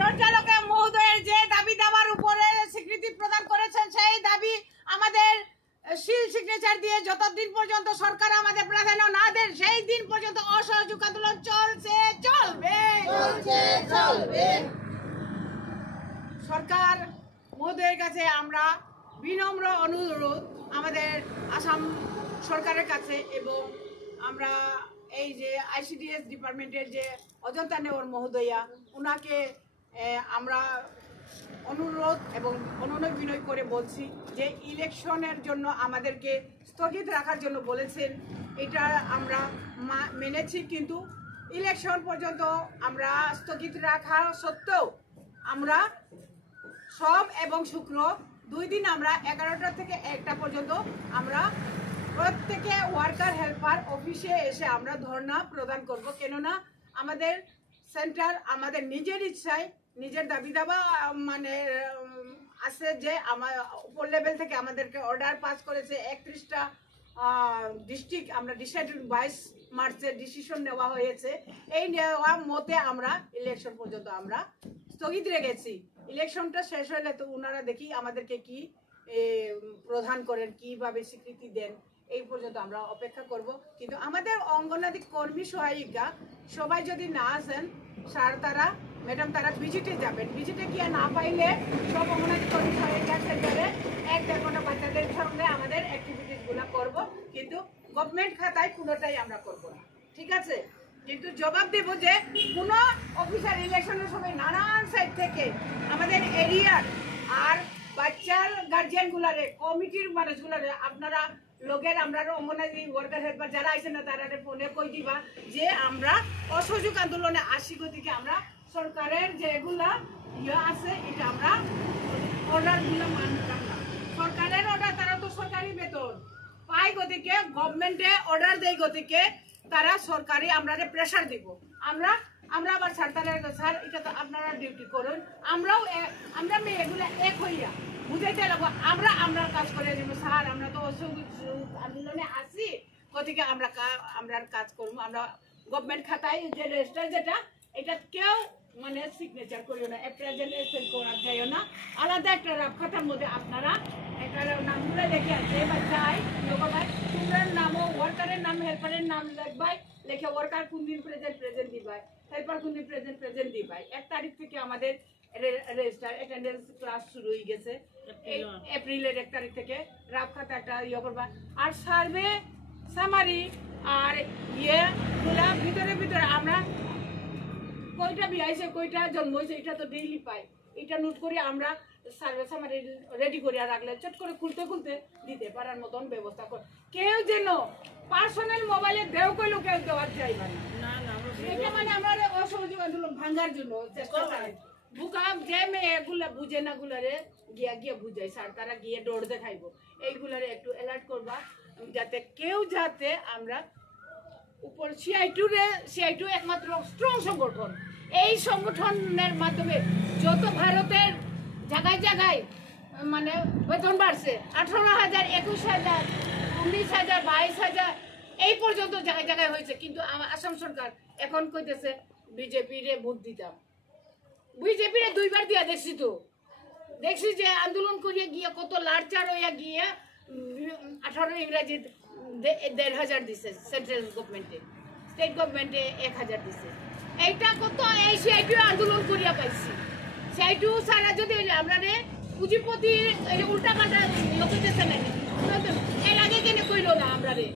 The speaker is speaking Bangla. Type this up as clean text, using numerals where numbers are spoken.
সঞ্চালক মহোদয়ের যে দাবি দাবার উপরে স্বীকৃতি প্রদান করেছেন সেই দাবি আমাদের সিল সিগনেচার দিয়ে যতদিন পর্যন্ত সরকার আমাদের প্রাধান্য না দেন সেই দিন পর্যন্ত অসহযোগ আন্দোলন চলছে চলবে। সরকার মহোদয়ের কাছে আমরা বিনম্র অনুরোধ আমাদের আসাম সরকারের কাছে, এবং আমরা এই যে আইসিডিএস ডিপার্টমেন্টের যে অজন্তা নেওয়ার মহোদয়া ওনাকে আমরা অনুরোধ এবং অনুনয় বিনয় করে বলছি যে ইলেকশনের জন্য আমাদেরকে স্থগিত রাখার জন্য বলেছেন, এটা আমরা মেনেছি, কিন্তু ইলেকশন পর্যন্ত আমরা স্থগিত রাখা সত্ত্বেও আমরা সব এবং শুক্র 2 দিন আমরা 11টা থেকে 1টা পর্যন্ত আমরা প্রত্যেকে ওয়ার্কার হেল্পার অফিসে এসে আমরা ধর্ণা প্রদান করব। কেননা আমাদের সেন্টার আমাদের নিজের ইচ্ছায় নিজের দাবি দাবা মানে আছে যে আমার উপর লেভেল থেকে আমাদেরকে অর্ডার পাস করেছে 31টা ডিস্ট্রিক্ট আমরা ডিসাইডেড 22 মার্চে ডিসিশন নেওয়া হয়েছে। এই নেওয়া মতে আমরা ইলেকশন পর্যন্ত আমরা স্থগিত রেখেছি। ইলেকশনটা শেষ হলে তো ওনারা দেখি আমাদেরকে কি প্রদান করেন, কিভাবে স্বীকৃতি দেন, এই পর্যন্ত আমরা অপেক্ষা করব। কিন্তু আমাদের অঙ্গনাদি কর্মী সহায়িকা সবাই যদি না আসেন স্যার তারা ম্যাডাম তারা ভিজিটে যাবেন, ভিজিটে গিয়ে না পাইলে সব অঙ্গনাদি কর্মী সহায়িকা সেন্টারে 1-1.5 ঘন্টা বাচ্চাদের সঙ্গে আমাদের অ্যাক্টিভিটিসগুলো করব, কিন্তু গভর্নমেন্ট খাতায় কোনোটাই আমরা করব না, ঠিক আছে? কিন্তু জবাব দেব যে কোনো অফিসার ইলেকশনের সময় নানান সাইড থেকে আমাদের এরিয়ার আর বাচ্চার গার্জিয়ানগুলারে কমিটির মানুষগুলারে আপনারা লোকের আমরা অঙ্গনাদি ওয়ার্কার হেল্পার যারা আইসেন না তারা ফোনে কই দিবা যে আমরা অসহযোগ আন্দোলনে আসি গতিকে আমরা সরকারের যেগুলা আছে এটা আমরা অর্ডারগুলো মানতাম না। সরকারের অর্ডার তারা তো সরকারি বেতন পায় গতিকে গভর্নমেন্টে অর্ডার দেয় গতিকে তারা সরকারি আমরা প্রেশার দিব। আমরা আবার স্যার এটা তো আপনারা ডিউটি করুন, আমরা মেয়েগুলো এক হইয়া বুঝাইতে লাগবো আমরা কাজ করে দিব। স্যার আমরা তো অসহযোগ আন্দোলনে আসি গতিকে আমরা কাজ করবো। আমরা গভর্নমেন্ট খাতায় যে রেজিস্টার যেটা এটা কেউ মানে সিগনেচার করিও না, প্রেজেন্ট এসেল করা যায়ও না, আলাদা একটা রাফ খাতার মধ্যে আপনারা একটা নামগুলো লিখে আছে বা চাই ভাই তোমরা নামও ওয়ার্কারের নাম হেল্পারের নাম লিখবাই, লিখে ওয়ার্কার কোন দিন প্রেজেন্ট দিবাই, হেল্পার কোন দিন প্রেজেন্ট দিবাই। 1 তারিখ থেকে আমাদের রেজিস্টার অ্যাটেন্ডেন্স ক্লাস শুরু হয়ে গেছে, এপ্রিলের 1 তারিখ থেকে রাফ খাতা একটা করবা। আর সার্ভে সামারি আর ইয়েগুলা ভিতরে আমরা কয়টা বিয়াইছে কয়টা জন্ম হয়েছে এটা তো ডেইলি পাই, এটা নোট করে আমরা সার্ভে সামারি রেডি করিয়া রাখলে চট করে খুলতে দিতে পারার মতন ব্যবস্থা কর। কেউ যেন পার্সোনাল মোবাইলে দেও কইলো কেউ দেওয়ার চাইবা না, এটা মানে আমার অসহযোগ আন্দোলন ভাঙার জন্য চেষ্টা করে। বুকা যে মেয়েগুলা বুঝে না গুলারে গিয়া বুঝাই স্যার তারা গিয়ে দৌড় দেখাইবো, এইগুলারে একটু অ্যালার্ট করবা যাতে কেউ যাতে আমরা উপর সিআই2 একমাত্র স্ট্রং সংগঠন, এই সংগঠনের মাধ্যমে যত ভারতের জায়গায় মানে বেতন বাড়ছে 18,000, 21,000, 19,000, 22,000 এই পর্যন্ত জায়গায় হয়েছে। কিন্তু আসাম সরকার এখন কইতেছে বিজেপিরে ভোট দিতাম, বিজেপিরে 2বার দিয়া দেখছি যে আন্দোলন করিয়া গিয়া কত লাড়চার হইয়া গিয়া 18 ইংরাজি 1,500 দিছে সেন্ট্রাল গভর্নমেন্টে, স্টেট গভর্নমেন্টে 1,000 দিছে। এইটা কত এই সিআই2 আন্দোলন করিয়া পাইছি। সিআই2 সারা যদি আমরা পুঁজিপতি উল্টা পাল্টা লোক